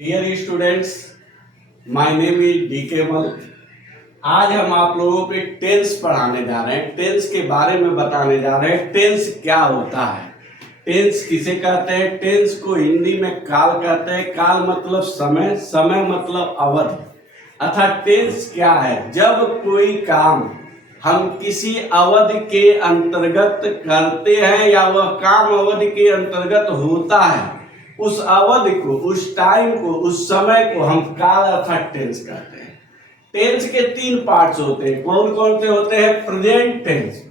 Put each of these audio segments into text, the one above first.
Dear students, my name is D K Mal. आज हम आप लोगों को टेंस पढ़ाने जा रहे हैं। टेंस के बारे में बताने जा रहे हैं। टेंस क्या होता है, टेंस किसे कहते हैं। टेंस को हिंदी में काल कहते हैं। काल मतलब समय, समय मतलब अवधि। अर्थात टेंस क्या है, जब कोई काम हम किसी अवधि के अंतर्गत करते हैं या वह काम अवधि के अंतर्गत होता है, उस अवधि को, उस टाइम को, उस समय को हम काल अर्थात टेंस कहते हैं। टेंस के तीन पार्ट्स होते हैं। कौन कौन से होते हैं? प्रेजेंट टेंस,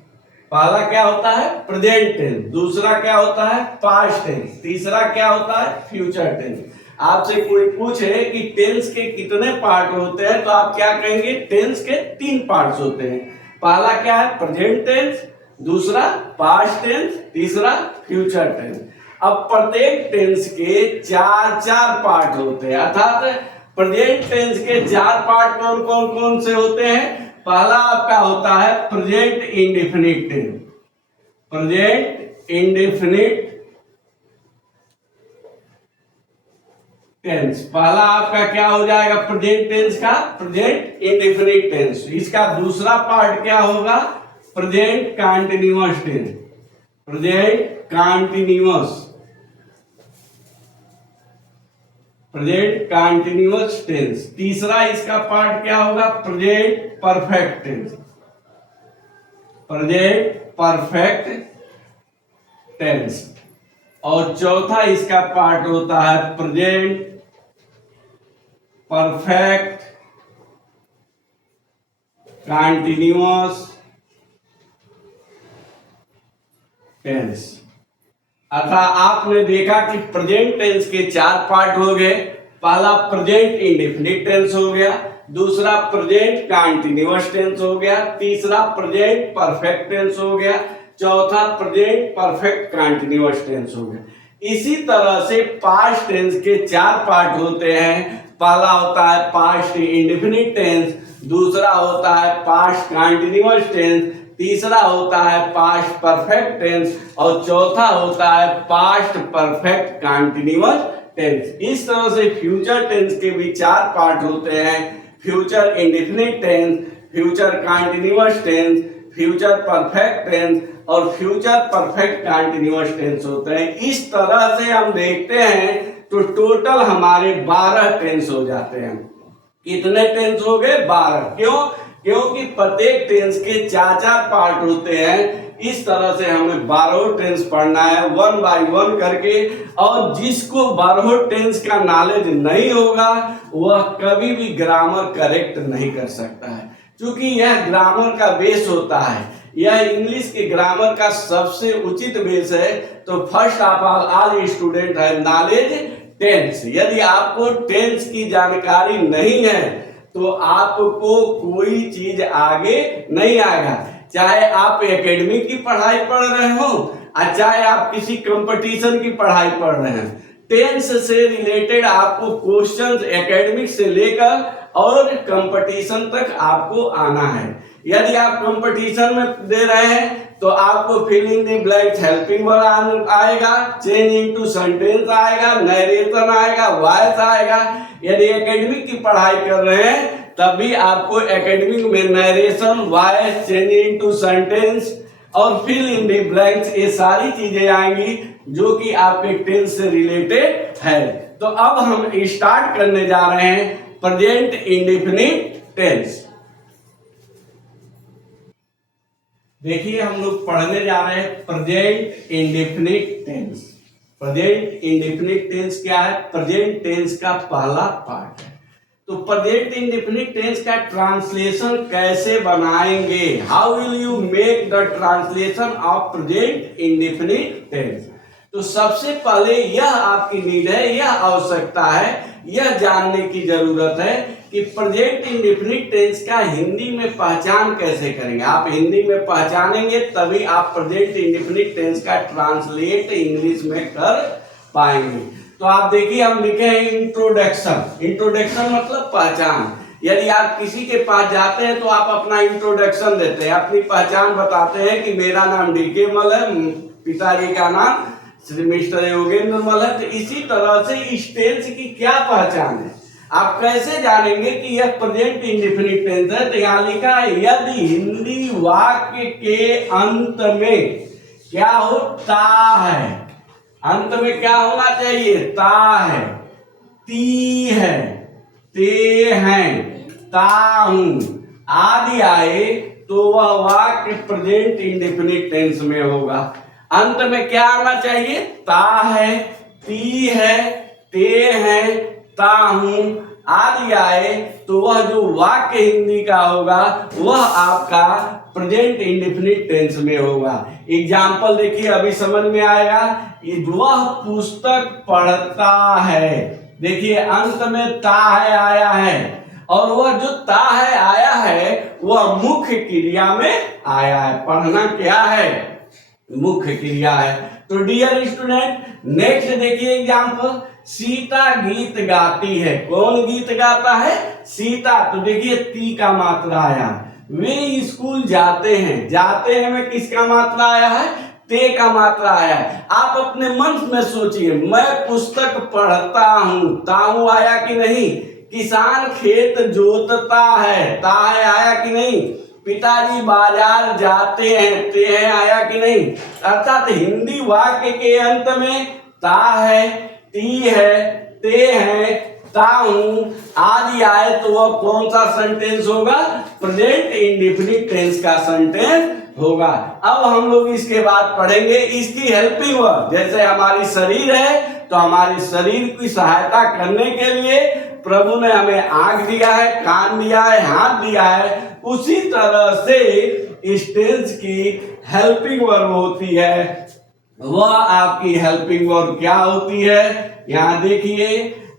पहला क्या होता है? Present tense. दूसरा क्या होता है? Past tense. तीसरा क्या होता है? Future tense. आपसे कोई पूछे कि टेंस के कितने पार्ट होते हैं, तो आप क्या कहेंगे? टेंस के तीन पार्ट्स होते हैं। पहला क्या है? प्रेजेंट टेंस, दूसरा पास्ट टेंस, तीसरा फ्यूचर टेंस। अब प्रत्येक टेंस के चार चार पार्ट होते हैं। अर्थात प्रेजेंट टेंस के चार पार्ट कौन कौन कौन से होते हैं? पहला आपका होता है present indefinite tense. Present indefinite tense पहला आपका क्या हो जाएगा? प्रेजेंट टेंस का प्रेजेंट इंडेफिनिट टेंस। इसका दूसरा पार्ट क्या होगा? Present continuous tense. Present continuous, present continuous tense. तीसरा इसका पार्ट क्या होगा? Present perfect tense. Present perfect tense. और चौथा इसका पार्ट होता है प्रेजेंट परफेक्ट कंटीन्यूअस टेंस। अर्थात आपने देखा कि प्रेजेंट टेंस के चार पार्ट हो गए। पहला प्रेजेंट इंडेफिनिट टेंस हो गया, दूसरा प्रेजेंट कंटीन्यूअस टेंस हो गया, तीसरा प्रेजेंट परफेक्ट टेंस हो गया, चौथा प्रेजेंट परफेक्ट कंटीन्यूअस टेंस हो गया। इसी तरह से पास्ट टेंस के चार पार्ट होते हैं। पहला होता है पास्ट इंडेफिनिट टेंस, दूसरा होता है पास्ट कंटीन्यूअस टेंस, तीसरा होता है पास्ट परफेक्ट टेंस और चौथा होता है पास्ट परफेक्ट कंटीन्यूअस टेंस। इस तरह से फ्यूचर टेंस के भी चार पार्ट होते हैं। Future indefinite tense, future continuous tense, future perfect tense और फ्यूचर परफेक्ट कंटीन्यूअस टेंस होते हैं। इस तरह से हम देखते हैं तो टोटल हमारे 12 टेंस हो जाते हैं। कितने टेंस हो गए? 12। क्यों? क्योंकि प्रत्येक टेंस के चार चार पार्ट होते हैं। इस तरह से हमें 12 टेंस पढ़ना है, वन बाय वन करके। और जिसको 12 टेंस का नॉलेज नहीं होगा वह कभी भी ग्रामर करेक्ट नहीं कर सकता है, क्योंकि यह ग्रामर का बेस होता है। यह इंग्लिश के ग्रामर का सबसे उचित बेस है। तो फर्स्ट ऑफ ऑल स्टूडेंट है नॉलेज टेंस। यदि आपको टेंस की जानकारी नहीं है तो आपको कोई चीज आगे नहीं आएगा। चाहे आप एकेडमी की पढ़ाई पढ़ रहे हो और चाहे आप किसी कंपटीशन की पढ़ाई पढ़ रहे हैं, टेंस से रिलेटेड आपको क्वेश्चंस एकेडमिक से लेकर और कंपटीशन तक आपको आना है। यदि आप कंपटीशन में दे रहे हैं तो आपको fill in the blanks helping verb आएगा, चेंज इनटू सेंटेंस आएगा, नरेशन आएगा, वॉइस आएगा। यदि एकेडमिक की पढ़ाई कर रहे हैं तब भी आपको एकेडमिक में narration, voice, change into sentence और फिल इन द ब्लैंक्स, ये सारी चीजें आएंगी जो कि आपके टेंस से रिलेटेड है। तो अब हम स्टार्ट करने जा रहे हैं प्रेजेंट इंडेफिनिट टेंस। देखिए हम लोग पढ़ने जा रहे हैं present indefinite tense. Present indefinite tense क्या है? प्रेजेंट टेंस का पहला पार्ट है। तो प्रेजेंट इंडेफिनिट टेंस का ट्रांसलेशन कैसे बनाएंगे? How will you make the translation of present indefinite tense? तो सबसे पहले यह आपकी नीड है, यह आवश्यकता है, यह जानने की जरूरत है कि प्रेजेंट इंडेफिनिट टेंस का हिंदी में पहचान कैसे करेंगे। आप हिंदी में पहचानेंगे तभी आप प्रेजेंट इंडेफिनिट टेंस का ट्रांसलेट इंग्लिश में कर पाएंगे। तो आप देखिए हम लिखे हैं इंट्रोडक्शन। इंट्रोडक्शन मतलब पहचान। यदि आप किसी के पास जाते हैं तो आप अपना इंट्रोडक्शन देते हैं, अपनी पहचान बताते हैं कि मेरा नाम डी के मल है, पिताजी का नाम श्री मिस्टर योगेंद्र मल्ल। तो इसी तरह से इस टेंस की क्या पहचान है, आप कैसे जानेंगे कि यह प्रेजेंट इंडेफिनिट टेंस है। तो यहाँ लिखा है यदि हिंदी वाक्य के अंत में क्या हो, ता है, अंत में क्या होना चाहिए, ता है, ती है, ते हैं, ता हूं आदि आए तो वह वाक्य प्रेजेंट इंडेफिनिट टेंस में होगा। अंत में क्या आना चाहिए, ता है, ती है, ते हैं, ता हूं आदि आए तो वह जो वाक्य हिंदी का होगा वह आपका प्रेजेंट इंडेफिनिट टेंस में होगा। एग्जाम्पल देखिए, अभी समझ में आएगा। वह पुस्तक पढ़ता है, देखिए अंत में ता है आया है, और वह जो ता है आया है वह मुख्य क्रिया में आया है। पढ़ना क्या है, मुख्य क्रिया है। तो डियर स्टूडेंट, नेक्स्ट देखिए एग्जाम्पल, सीता गीत गाती है। कौन गीत गाता है, सीता। तो देखिए ती का मात्रा आया। वे स्कूल जाते हैं, जाते हैं में किसका मात्रा आया है, ते का मात्रा आया है। आप अपने मन में सोचिए, मैं पुस्तक पढ़ता हूं, ताऊ आया कि नहीं। किसान खेत जोतता है, ता है आया कि नहीं। पिताजी बाजार जाते हैं, ते है आया कि नहीं। अर्थात हिंदी वाक्य के अंत में ता है, ती है, ते है, ता हूं आदि आए तो वह कौन सा सेंटेंस होगा, प्रेजेंट इंडेफिनिट टेंस का सेंटेंस होगा। अब हम लोग इसके बाद पढ़ेंगे इसकी हेल्पिंग वर्ब। जैसे हमारी शरीर है तो हमारे शरीर की सहायता करने के लिए प्रभु ने हमें आंख दिया है, कान दिया है, हाथ दिया है, उसी तरह से इस टेंस की हेल्पिंग वर्ब होती है। वह आपकी हेल्पिंग वर्ब क्या होती है, यहां देखिए,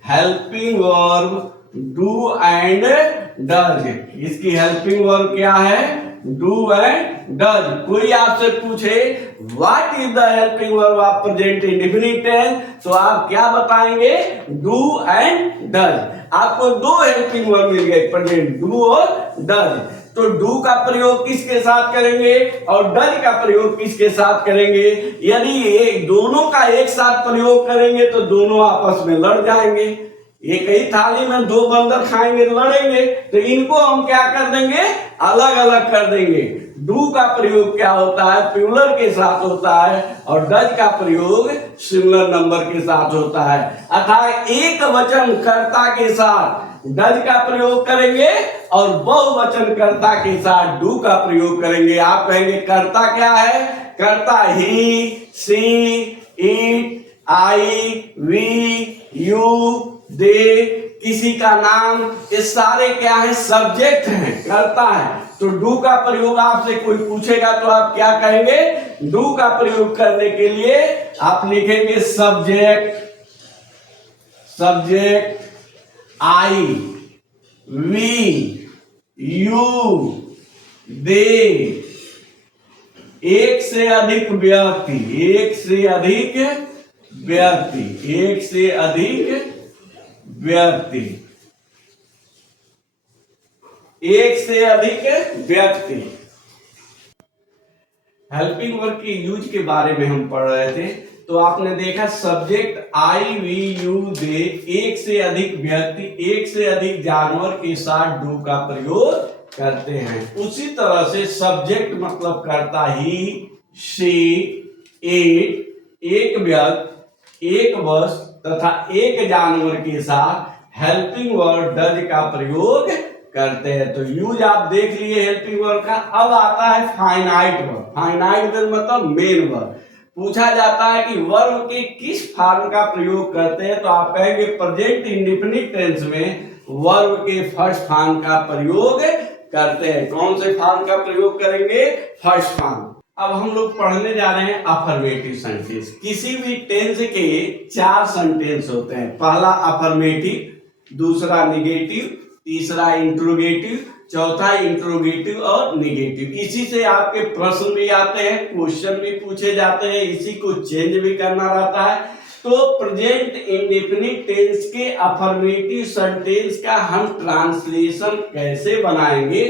helping verb do and does. इसकी हेल्पिंग वर्ब क्या है, डू एंड डज। कोई आपसे पूछे what is the helping verb of present indefinite tense, तो आप क्या बताएंगे, डू एंड डज। आपको दो हेल्पिंग वर्ब मिल गए, प्रेजेंट, डू और डज। तो डू का प्रयोग किसके साथ करेंगे और डज का प्रयोग किसके साथ करेंगे। यदि ये दोनों का एक साथ प्रयोग करेंगे तो दोनों आपस में लड़ जाएंगे। एक ही थाली में दो बंदर खाएंगे, लड़ेंगे, तो इनको हम क्या कर देंगे, अलग अलग कर देंगे। डू का प्रयोग क्या होता है, प्लूरल के साथ होता है, और डज का प्रयोग सिंगुलर नंबर के साथ होता है। अर्थात एक वचन कर्ता के साथ डज का प्रयोग करेंगे और बहुवचन कर्ता के साथ डू का प्रयोग करेंगे। आप कहेंगे कर्ता क्या है, कर्ता ही, सी, इट, आई, वी, यू, दे, किसी का नाम, ये सारे क्या है, सब्जेक्ट हैं, कर्ता है। तो डू का प्रयोग आपसे कोई पूछेगा तो आप क्या कहेंगे, डू का प्रयोग करने के लिए आप लिखेंगे subject, subject, I, we, you, they, एक से अधिक व्यक्ति, एक से अधिक व्यक्ति, एक से अधिक व्यक्ति, एक से अधिक व्यक्ति। हेल्पिंग वर्ब के यूज के बारे में हम पढ़ रहे थे, तो आपने देखा subject I, we, you, they, एक से अधिक व्यक्ति, एक से अधिक जानवर के साथ डू का प्रयोग करते हैं। उसी तरह से सब्जेक्ट मतलब करता ही, शी, इट, एक व्यक्ति, एक वस्तु तथा एक जानवर के साथ हेल्पिंग वर्ब डज का प्रयोग करते हैं। तो यूज आप देख लिए हेल्पिंग वर्ब का। अब आता है फाइनाइट वर्ब। फाइनाइट वर्ब मतलब मेन वर्ब। पूछा जाता है कि वर्ब के किस फॉर्म का प्रयोग करते हैं, तो आप कहेंगे प्रेजेंट इंडेफिनिट टेंस में वर्ब के फर्स्ट फॉर्म का प्रयोग करते हैं। कौन से फॉर्म का प्रयोग करेंगे, फर्स्ट फॉर्म। अब हम लोग पढ़ने जा रहे हैं अफर्मेटिव सेंटेंस। किसी भी टेंस के चार सेंटेंस होते हैं। पहला अफर्मेटिव, दूसरा निगेटिव, तीसरा इंट्रोगेटिव, चौथा इंट्रोगेटिव और निगेटिव। इसी से आपके प्रश्न भी आते हैं, क्वेश्चन भी पूछे जाते हैं, इसी को चेंज भी करना रहता है। तो प्रेजेंट इंडेफिनिट टेंस के अफर्मेटिव सेंटेंस का हम ट्रांसलेशन कैसे बनाएंगे,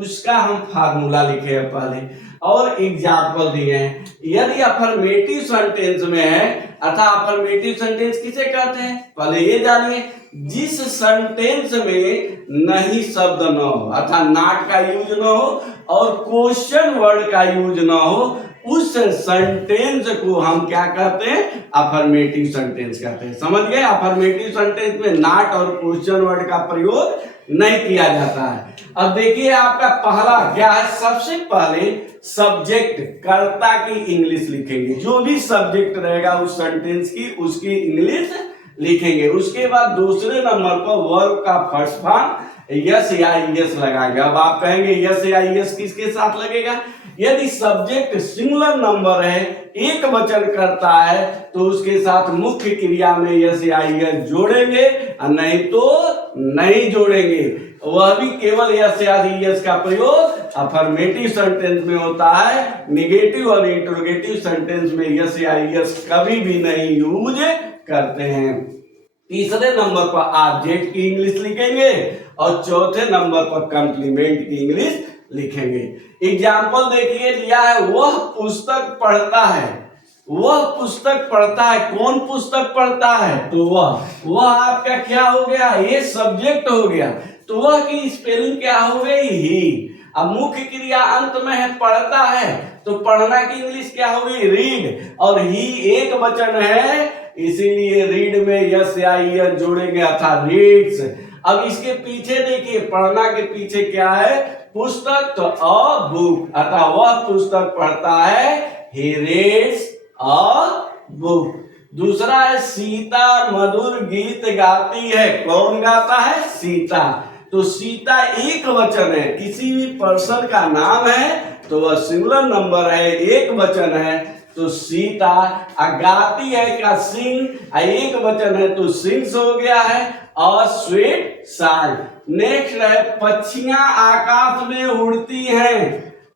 उसका हम फार्मूला लिखे हैं पहले और एग्जाम्पल दिए हैं। यदि अफर्मेटिव सेंटेंस में है अर्थात अफर्मेटिव सेंटेंस किसे कहते हैं पहले ये जानिए। जिस सेंटेंस में नहीं शब्द न हो अर्थात नॉट का यूज न हो और क्वेश्चन वर्ड का यूज न हो उस सेंटेंस को हम क्या कहते हैं अफर्मेटिव सेंटेंस कहते हैं। समझ गए। अफर्मेटिव सेंटेंस में नॉट और क्वेश्चन वर्ड का प्रयोग नहीं किया जाता है। अब देखिए आपका पहला क्या है। सबसे पहले सब्जेक्ट कर्ता की इंग्लिश लिखेंगे। जो भी सब्जेक्ट रहेगा उस सेंटेंस की उसकी इंग्लिश लिखेंगे। उसके बाद दूसरे नंबर पर वर्ब का फर्स्ट फॉर्म यस या यस लगाएंगे। अब आप कहेंगे यस या यस किसके साथ लगेगा। यदि सब्जेक्ट सिंगुलर नंबर है एक वचन करता है तो उसके साथ मुख्य क्रिया में यस या यस जोड़ेंगे और नहीं तो नहीं जोड़ेंगे। वह भी केवल यस या यस का प्रयोग अफर्मेटिव सेंटेंस में होता है। नेगेटिव और इंटरोगेटिव सेंटेंस में यस या यस कभी भी नहीं यूज करते हैं। तीसरे नंबर पर ऑब्जेक्ट की इंग्लिश लिखेंगे और चौथे नंबर पर कॉम्प्लीमेंट की इंग्लिश लिखेंगे। एग्जाम्पल देखिए दिया है वह पुस्तक पढ़ता है। वह पुस्तक पढ़ता है। कौन पुस्तक पढ़ता है तो वह आपका क्या हो गया ये सब्जेक्ट हो गया। तो वह की स्पेलिंग क्या हो गई ही। अब मुख्य क्रिया अंत में है पढ़ता है तो पढ़ना की इंग्लिश क्या हो गई रीड और ही एक वचन है इसीलिए रीड में यस या यस जोड़ेंगे अर्थात रीड्स। अब इसके पीछे देखिए पढ़ना के पीछे क्या है पुस्तक तो अ बुक अर्थात वह पुस्तक पढ़ता है ही रीड्स अ बुक। दूसरा है सीता मधुर गीत गाती है। कौन गाता है सीता। तो सीता एक वचन है किसी भी पर्सन का नाम है तो वह सिंगुलर नंबर है एक वचन है तो सीता। गाती है क्या सिंग एक वचन है तो सिंग्स हो गया है और स्वीट सॉन्ग। नेक्स्ट है पक्षियां आकाश में उड़ती हैं।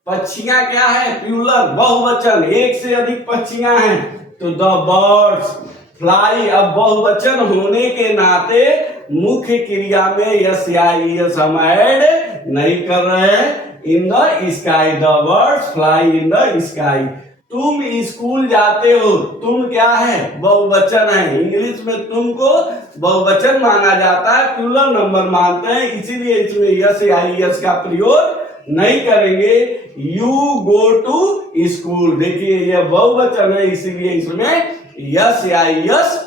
पक्षियां क्या है प्लूरल बहुवचन एक से अधिक पक्षियां हैं तो द बर्ड्स फ्लाई। अब बहुवचन होने के नाते मुख्य क्रिया में यस या यस हम ऐड नहीं कर रहे हैं। In the sky the birds fly in the sky. तुम स्कूल जाते हो तुम क्या है बहुवचन है। इंग्लिश में तुम को बहुवचन माना जाता है प्लूरल नंबर मानते हैं इसीलिए इसमें यस या यस का प्रयोग नहीं करेंगे। यू गो टू स्कूल देखिए यह बहुवचन है इसीलिए इसमें यस या यस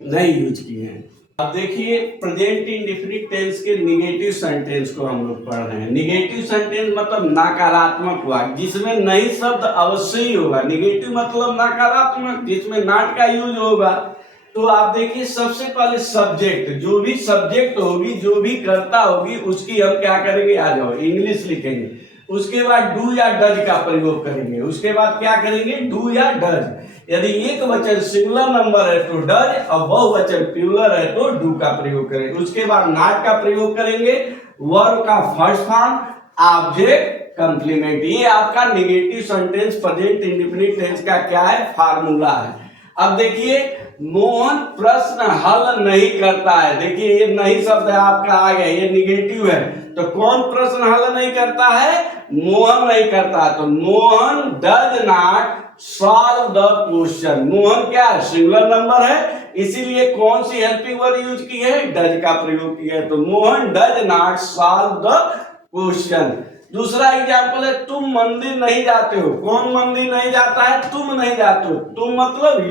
नहीं यूज किए हैं। अब देखिए प्रेजेंट इंडेफिनिट टेंस के निगेटिव सेंटेंस को हम लोग पढ़ रहे हैं। निगेटिव सेंटेंस मतलब नकारात्मक वाक्य जिसमें नहीं शब्द अवश्य ही होगा। निगेटिव मतलब नकारात्मक जिसमें नॉट का यूज होगा। तो आप देखिए सबसे पहले सब्जेक्ट जो भी सब्जेक्ट होगी जो भी कर्ता होगी उसकी हम क्या करेंगे आ जाओ इंग्लिश लिखेंगे। उसके बाद डू या डज का प्रयोग करेंगे। उसके बाद क्या करेंगे डू या डज। यदि एक वचन सिंगुलर नंबर है तो डज और बहुवचन प्लूरल है तो डू का प्रयोग करेंगे। उसके बाद नॉट का प्रयोग करेंगे। वर्ब का फर्स्ट फॉर्म ऑब्जेक्ट कॉम्प्लीमेंट। ये आपका negative sentence present indefinite tense का क्या है फार्मूला है। अब देखिए मोहन प्रश्न हल नहीं करता है। देखिए ये नहीं शब्द है आपका आ गया ये निगेटिव है तो कौन प्रश्न हल नहीं करता है मोहन नहीं करता। तो Mohan does not solve the question. Mohan क्या है सिंगुलर नंबर है इसीलिए कौन सी हेल्पिंग वर्ड यूज की है डज का प्रयोग किया है। तो Mohan does not solve the question. दूसरा एग्जाम्पल है तुम मंदिर नहीं जाते हो। कौन मंदिर नहीं जाता है तुम नहीं जाते हो। तुम मतलब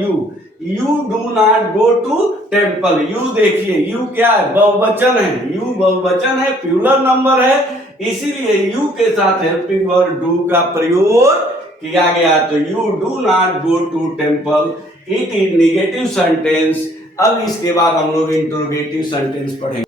you do not go to temple. You देखिए यू क्या है बहुवचन है। यू बहुवचन है प्लूरल नंबर है इसीलिए यू के साथ हेल्पिंग वर्ड डू का प्रयोग किया गया। तो you do not go to temple it is negative sentence. अब इसके बाद हम लोग इंटरोगेटिव सेंटेंस पढ़ेंगे।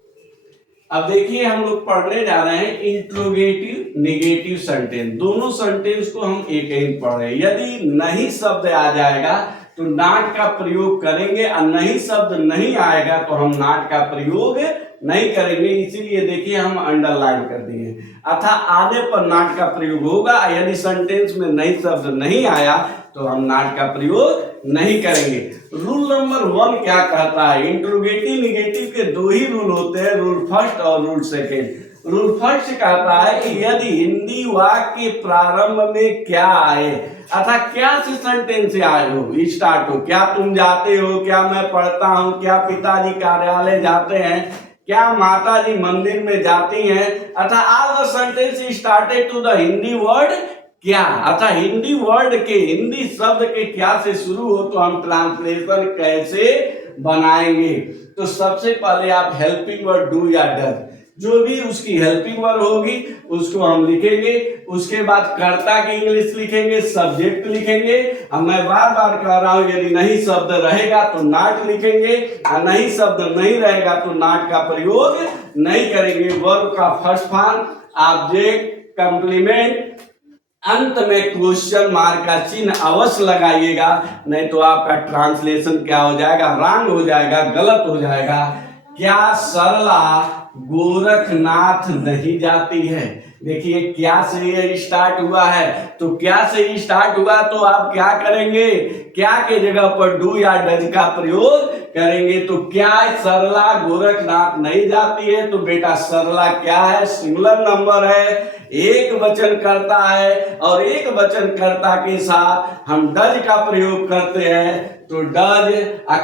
अब देखिए हम लोग पढ़ने जा रहे हैं इंट्रोगेटिव नेगेटिव सेंटेंस। दोनों सेंटेंस को हम एक एक पढ़ रहे हैं। यदि नहीं शब्द आ जाएगा तो नॉट का प्रयोग करेंगे और नहीं शब्द नहीं आएगा तो हम नॉट का प्रयोग नहीं करेंगे। इसीलिए देखिए हम अंडरलाइन कर दिए अर्थात आने पर नॉट का प्रयोग होगा। यदि सेंटेंस में नहीं शब्द नहीं आया तो हम नॉट का प्रयोग नहीं करेंगे। रूल नंबर 1 क्या कहता है। इंट्रोगेटिव निगेटिव के दो ही रूल होते हैं रूल फर्स्ट और रूल सेकेंड। रूल फर्स्ट कहता है कि यदि हिंदी वाक्य के प्रारंभ में क्या आए, अर्थात क्या से सेंटेंस आए हो, स्टार्ट हो, क्या तुम जाते हो, क्या मैं पढ़ता हूं, क्या पिताजी कार्यालय जाते हैं, क्या माता जी मंदिर में जाती हैं, अर्थात all the sentence started to the Hindi word क्या, अर्थात हिंदी वर्ड के, हिंदी शब्द के क्या से शुरू हो तो हम ट्रांसलेशन कैसे बनाएंगे। तो सबसे पहले आप हेल्पिंग वर्ड डू या डज, जो भी उसकी हेल्पिंग वर्ड होगी उसको हम लिखेंगे। उसके बाद कर्ता की इंग्लिश लिखेंगे, सब्जेक्ट लिखेंगे। अब मैं बार बार कह रहा हूं, यदि नहीं शब्द रहेगा तो नॉट लिखेंगे, और नहीं शब्द नहीं रहेगा तो नॉट का प्रयोग नहीं करेंगे। वर्ब का फर्स्ट फॉर्म, ऑब्जेक्ट, कंप्लीमेंट, अंत में क्वेश्चन मार्क का चिन्ह अवश्य लगाइएगा, नहीं तो आपका ट्रांसलेशन क्या हो जाएगा, रॉन्ग हो जाएगा, गलत हो जाएगा। क्या सरला गोरखनाथ नहीं जाती है? देखिए क्या से ये स्टार्ट हुआ है, तो क्या से स्टार्ट हुआ तो आप क्या करेंगे, क्या के जगह पर डू या डज का प्रयोग करेंगे। तो क्या सरला गोरखनाथ नहीं जाती है, तो बेटा सरला क्या है, सिंगुलर नंबर है, एक वचन करता है, और एक वचन कर्ता के साथ हम डज का प्रयोग करते हैं। तो डज,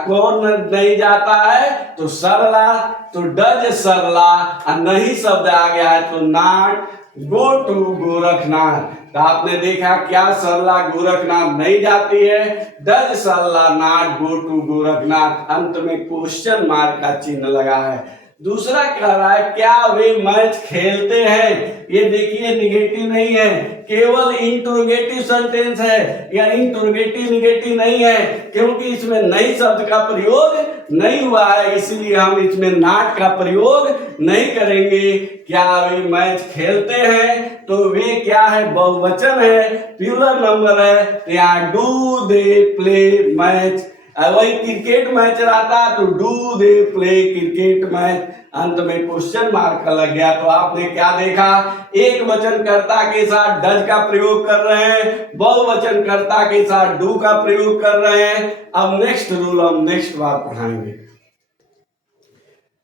कौन नहीं जाता है, तो सरला, तो डज सरला, और नहीं शब्द आ गया है तो नॉट गो टू गोरखनाथ। तो आपने देखा क्या सरला गोरखनाथ नहीं जाती है, does Sarla not go to Gorakhnath, अंत में क्वेश्चन मार्क का चिन्ह लगा है। दूसरा कह रहा है क्या वे मैच खेलते हैं, ये देखिए निगेटिव नहीं है, केवल इंट्रोगेटिव सेंटेंस है, या इंट्रोगेटिव निगेटिव नहीं है, क्योंकि इसमें नई शब्द का प्रयोग नहीं हुआ है, इसलिए हम इसमें नॉट का प्रयोग नहीं करेंगे। क्या वे मैच खेलते हैं, तो वे क्या है, बहुवचन है, प्लूरल नंबर है, यहाँ डू दे प्ले मैच, वही क्रिकेट मैच रहता तो do they play cricket match, अंत में क्वेश्चन मार्क लग गया। तो आपने क्या देखा, एक वचन कर्ता के साथ डज का प्रयोग कर रहे हैं, बहुवचन कर्ता के साथ डू का प्रयोग कर रहे हैं। अब नेक्स्ट रूल हम नेक्स्ट बार पढ़ाएंगे।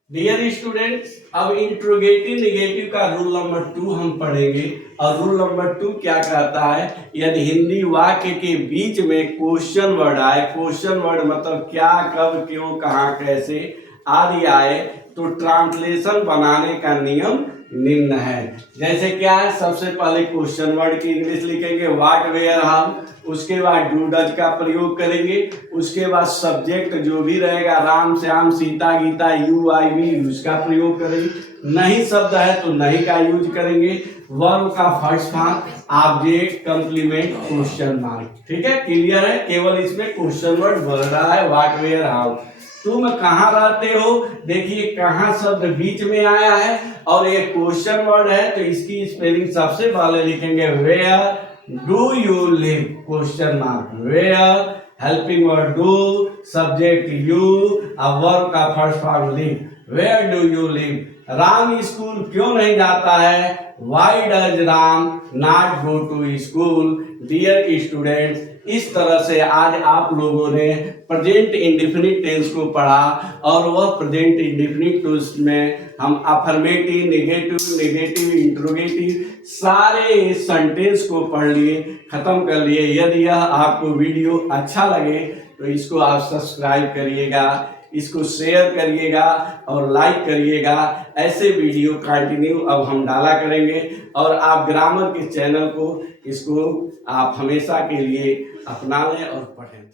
डियर स्टूडेंट्स, अब इंट्रोगेटिव निगेटिव का रूल नंबर 2 हम पढ़ेंगे। और रूल नंबर 2 क्या कहता है, यदि हिंदी वाक्य के बीच में क्वेश्चन वर्ड आए, क्वेश्चन वर्ड मतलब क्या, कब, क्यों, कहाँ, कैसे आदि आए, तो ट्रांसलेशन बनाने का नियम निम्न है। जैसे क्या है, सबसे पहले क्वेश्चन वर्ड की इंग्लिश लिखेंगे, व्हाट, वेयर, हाउ, उसके बाद डू डज का प्रयोग करेंगे, उसके बाद सब्जेक्ट जो भी रहेगा, Ram, Shyam, Sita, Gita, you, I, we, उसका प्रयोग करेंगे। नहीं शब्द है तो नहीं का यूज करेंगे। वर्ब का first form, object, complement, question mark. ठीक है, क्लियर है, केवल इसमें क्वेश्चन वर्ड बढ़ रहा है, व्हाट, वेयर, हाउ। तुम कहाँ रहते हो, देखिए कहाँ शब्द बीच में आया है और ये क्वेश्चन वर्ड है, तो इसकी स्पेलिंग सबसे पहले लिखेंगे where do you live, question mark, where, helping word do, subject you, अब वर्ब का first form live, where do you live. Ram school क्यों नहीं जाता है, why does Ram not go to school. Dear students, इस तरह से आज आप लोगों ने प्रेजेंट इंडेफिनिट टेंस को पढ़ा, और वह प्रेजेंट इंडेफिनिट टेंस में हम अफर्मेटिव, नेगेटिव, इंट्रोगेटिव सारे सेंटेंस को पढ़ लिए, खत्म कर लिए। यदि यह आपको वीडियो अच्छा लगे तो इसको आप सब्सक्राइब करिएगा, इसको शेयर करिएगा और लाइक करिएगा। ऐसे वीडियो कंटिन्यू अब हम डाला करेंगे, और आप ग्रामर के चैनल को इसको आप हमेशा के लिए अपना लें और पढ़ें।